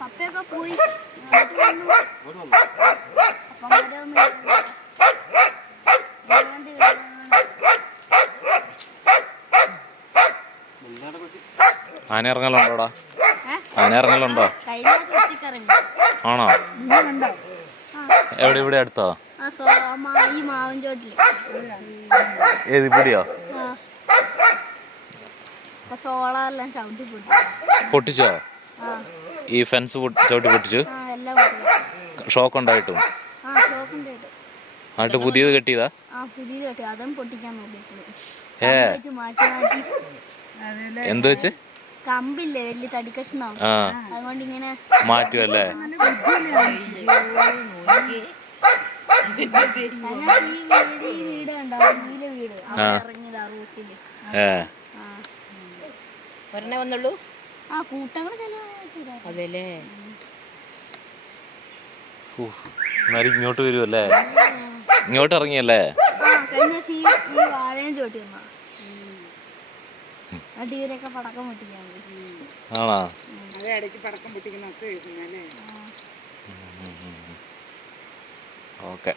പപ്പയൊക്കെ പോയി. ആന ഇറങ്ങലുണ്ടോടാ? ആന ഇറങ്ങലുണ്ടോ ആണോ? എവിടെ ഇവിടെ അടുത്തോ? ഏത് ഇവിടെയോ പൊട്ടിച്ചോ? ഈ ഫെൻസ് ചവിട്ടി പൊട്ടിച്ചു എല്ലാം ഷോക്ക് ഉണ്ടായിട്ടും. എന്നിട്ട് പുതിയത് കെട്ടിയതാ? ആ പുതിയത് കേട്ടോ. പൊട്ടിക്കാൻ നോക്കിയിട്ടുള്ളൂ ഏ. എന്ത് വെച്ച്? കമ്പില്ലേ വലിയ അതുകൊണ്ട് ഇങ്ങനെ മാറ്റുമല്ലേ വീട് ഒരെണ്ണേ വന്നുള്ളൂ? ആ കൂട്ടങ്ങൾ അതെല്ലേ? ഹൂ, എന്നാലും ഇങ്ങോട്ട് വരുമല്ലേ ഇങ്ങോട്ട് ഇറങ്ങിയല്ലേ. ആണോ? ഓക്കെ.